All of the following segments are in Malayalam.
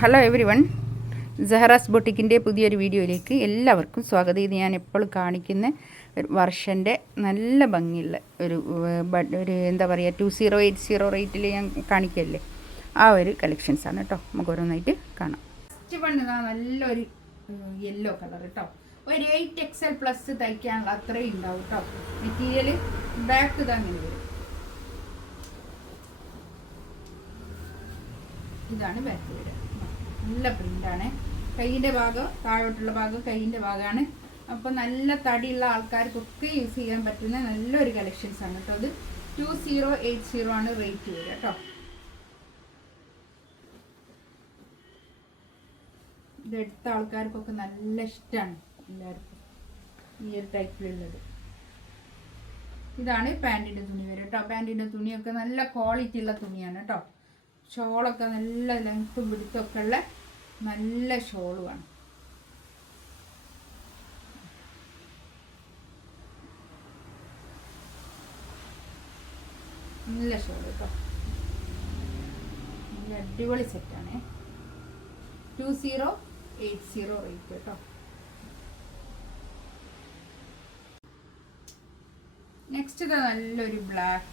ഹലോ എവരി വൺ, സഹറാസ് ബൊട്ടിക്കിൻ്റെ പുതിയൊരു വീഡിയോയിലേക്ക് എല്ലാവർക്കും സ്വാഗതം. ഇത് ഞാൻ എപ്പോഴും കാണിക്കുന്ന ഒരു വർഷൻ്റെ നല്ല ഭംഗിയുള്ള ഒരു എന്താ പറയുക 2080 റേറ്റിൽ ഞാൻ കാണിക്കല്ലേ, ആ ഒരു കളക്ഷൻസാണ് കേട്ടോ. നമുക്ക് ഓരോന്നായിട്ട് കാണാം. ഫസ്റ്റ് വൺ ഇതാ നല്ലൊരു യെല്ലോ കളർ കേട്ടോ. ഒരു 8XL+ തയ്ക്കാനുള്ള അത്രയും ഉണ്ടാവും കേട്ടോ. മെറ്റീരിയൽ ബാക്ക് ഇതാ അങ്ങനെ വരും. ഇതാണ് ബാക്ക് വരിക. നല്ല പ്രിൻ്റാണ്. കൈയിൻ്റെ ഭാഗം, താഴോട്ടുള്ള ഭാഗം കൈയിൻ്റെ ഭാഗമാണ്. അപ്പോൾ നല്ല തടിയുള്ള ആൾക്കാർക്കൊക്കെ യൂസ് ചെയ്യാൻ പറ്റുന്ന നല്ലൊരു കളക്ഷൻസാണ് കേട്ടോ. അത് 2080 ആണ് റേറ്റ് വരിക കേട്ടോ. ഇതെടുത്ത ആൾക്കാർക്കൊക്കെ നല്ല ഇഷ്ടമാണ് എല്ലാവർക്കും ഈ ഒരു ടൈപ്പിലുള്ളത്. ഇതാണ് പാൻറ്റിൻ്റെ തുണി വരിക കേട്ടോ. പാൻറ്റിൻ്റെ തുണിയൊക്കെ നല്ല ക്വാളിറ്റി ഉള്ള തുണിയാണ് കേട്ടോ. ഷോളൊക്കെ നല്ല ലെങ്ത്തും പിടുത്തൊക്കെ ഉള്ള നല്ല ഷോളുമാണ്. നല്ല ഷോൾ കേട്ടോ. നല്ല അടിപൊളി സെറ്റാണ്. 2080 റേറ്റ് കേട്ടോ. നെക്സ്റ്റ് ഇതാ നല്ലൊരു ബ്ലാക്ക്,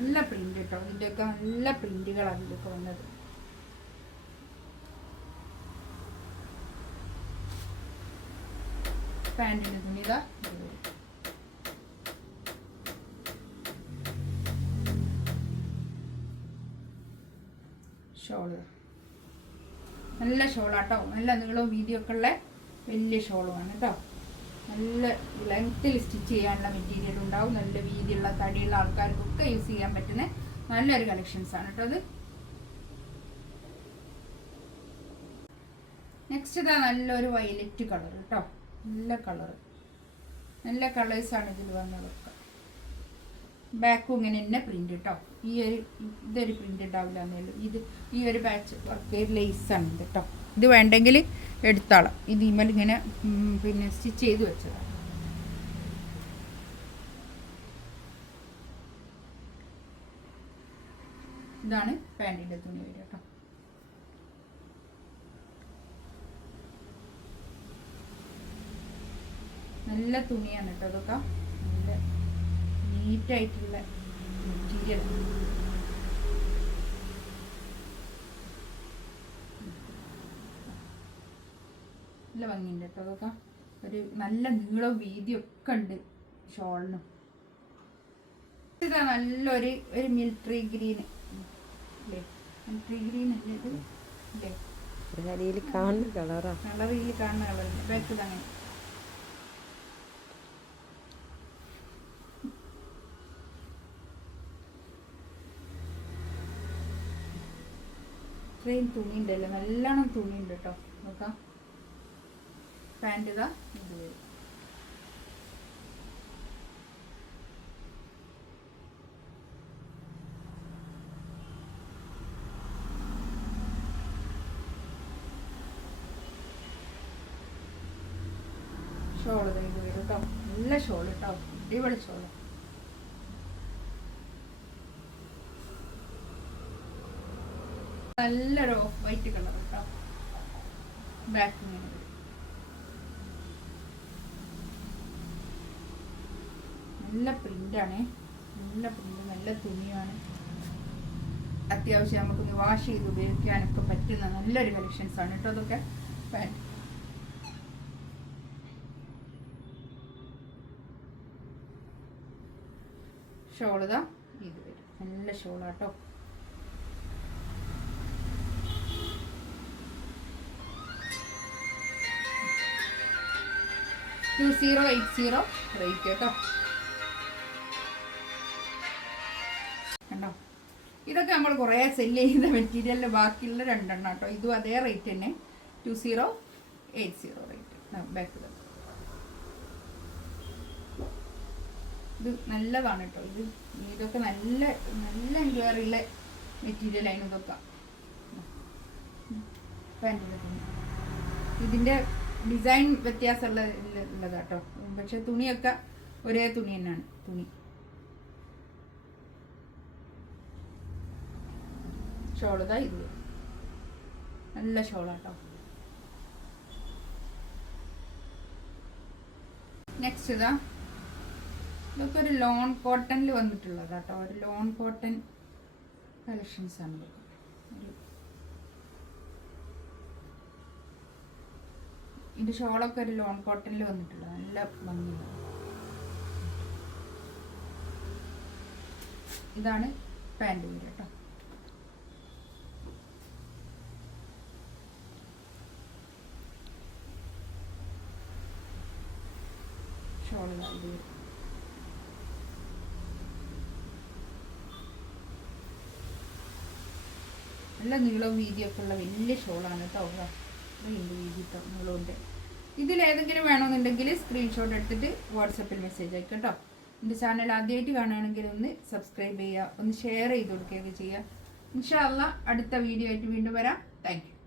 നല്ല പ്രിന്റ് കേട്ടോ. ഇതിൻ്റെയൊക്കെ നല്ല പ്രിന്റുകളാണ് ഇതിലൊക്കെ വന്നത്. പാൻറ്റിൻ്റെ തുണി ഇതാ ഷോള്, നല്ല ഷോളാട്ടോ. നല്ല നീളവും വീതിയൊക്കെ ഉള്ള വലിയ ഷോളുമാണ് കേട്ടോ. നല്ല ലെങ്ത്തിൽ സ്റ്റിച്ച് ചെയ്യാനുള്ള മെറ്റീരിയൽ ഉണ്ടാവും. നല്ല വീതിയുള്ള തടിയുള്ള ആൾക്കാർക്കൊക്കെ യൂസ് ചെയ്യാൻ പറ്റുന്ന നല്ലൊരു കളക്ഷൻസാണ് കേട്ടോ അത്. നെക്സ്റ്റ് ഇതാ നല്ലൊരു വയലറ്റ് കളർ കേട്ടോ. നല്ല കളർ, നല്ല കളേഴ്സാണ് ഇതിൽ വന്നതൊക്കെ. ബാക്കും ഇങ്ങനെ തന്നെ പ്രിന്റ് കേട്ടോ. ഇതൊരു പ്രിന്റ് ഉണ്ടാവില്ല എന്നേലും. ഈ ഒരു പാച്ച് വർക്ക് ലേസാണ് ഇത് കേട്ടോ. ഇത് വേണ്ടെങ്കിൽ എടുത്താളാം. ഇത് ഇമ്മൽ ഇങ്ങനെ പിന്നെ സ്റ്റിച്ച് ചെയ്ത് വെച്ചതാണ്. ഇതാണ് പാൻറ്റിൻ്റെ തുണി വരിക കേട്ടോ. നല്ല തുണിയാണ് കേട്ടോ. അതൊക്കെ നല്ല നീറ്റായിട്ടുള്ള മെറ്റീരിയൽ. നല്ല ഭംഗിയുണ്ട് കേട്ടോ. അതൊക്കെ ഒരു നല്ല നീളവും വീതിയൊക്കെ ഉണ്ട് ഷോളിനും. ഇതാ നല്ലൊരു മിലിറ്ററി ഗ്രീൻ അല്ലേ, മിലിറ്ററി ഗ്രീൻ അല്ലേ ഇത് അല്ലേ, കളറിൽ കാണുന്ന കളറിൻ്റെ ബാക്ക് ഇതങ്ങനെ. ഇത്രയും തുണി ഉണ്ടല്ലോ, നല്ലോണം തുണി ഉണ്ട് കേട്ടോ. നോക്കാം. പാൻറ് ഇതാ ഇത് വരും. ഷോള് ഇത് വരും കേട്ടോ. നല്ല ഷോൾ കേട്ടോ, അടിപൊളി ഷോള്. നല്ലൊരു ഓഫ് വൈറ്റ് കളർ കേട്ടോ. ബാക്ക് ഇങ്ങനെ വരും. നല്ല പ്രിൻ്റാണ്, നല്ല പ്രിൻ്റ്, നല്ല തുണിയാണ്. അത്യാവശ്യം നമുക്ക് വാഷ് ചെയ്ത് ഉപയോഗിക്കാനൊക്കെ പറ്റുന്ന നല്ലൊരു കളക്ഷൻസാണ് കേട്ടോ അതൊക്കെ. പാൻറ്റ് ഷോളിതാ ഇത് വരും. നല്ല ഷോളാട്ടോ. $2080 റേറ്റ് കേട്ടോ. കണ്ടോ, ഇതൊക്കെ നമ്മൾ കുറേ സെല്ല് ചെയ്ത മെറ്റീരിയലിൽ ബാക്കിയുള്ള രണ്ടെണ്ണം കേട്ടോ. ഇതും അതേ റേറ്റ് തന്നെ, 2080 റേറ്റ്. ബാക്ക് ഇത് നല്ലതാണ് കേട്ടോ. ഇതൊക്കെ നല്ല നല്ല എൻക്വയറിയുള്ള മെറ്റീരിയലാണ് ഇതൊക്കെ. പാൻറ്റിൻ്റെ തുണി ഇതിൻ്റെ ഡിസൈൻ വ്യത്യാസമുള്ളതാട്ടോ. പക്ഷെ തുണിയൊക്കെ ഒരേ തുണി തന്നെയാണ്. തുണി ഷോൾ ഇതാ ഇത് നല്ല ഷോളാട്ടോ. നെക്സ്റ്റ് ഇതാ ഇതൊക്കെ ഒരു ലോൺ കോട്ടണിൽ വന്നിട്ടുള്ളതാട്ടോ. ഒരു ലോൺ കോട്ടൺ കളക്ഷൻസ് ആണ് ഇതൊക്കെ. ഇതിൻ്റെ ഷോളൊക്കെ ഒരു ലോൺ കോട്ടണിൽ വന്നിട്ടുള്ളത് നല്ല ഭംഗിയാണ്. ഇതാണ് പാൻറ് വരിക കേട്ടോ. ഷോൾ ഇത് നല്ല നീളവും വീതിയൊക്കെ ഉള്ള വലിയ ഷോളാണ് കേട്ടോ. വീതി നീളമുണ്ട്. ഇതിലേതെങ്കിലും വേണമെന്നുണ്ടെങ്കിൽ സ്ക്രീൻഷോട്ട് എടുത്തിട്ട് വാട്സപ്പിൽ മെസ്സേജ് അയക്കാം കേട്ടോ. എൻ്റെ ചാനൽ ആദ്യമായിട്ട് കാണുകയാണെങ്കിൽ ഒന്ന് സബ്സ്ക്രൈബ് ചെയ്യുക, ഒന്ന് ഷെയർ ചെയ്ത് കൊടുക്കുകയൊക്കെ ചെയ്യുക. ഇൻഷാ അല്ലാഹ് അടുത്ത വീഡിയോ ആയിട്ട് വീണ്ടും വരാം. Thank you.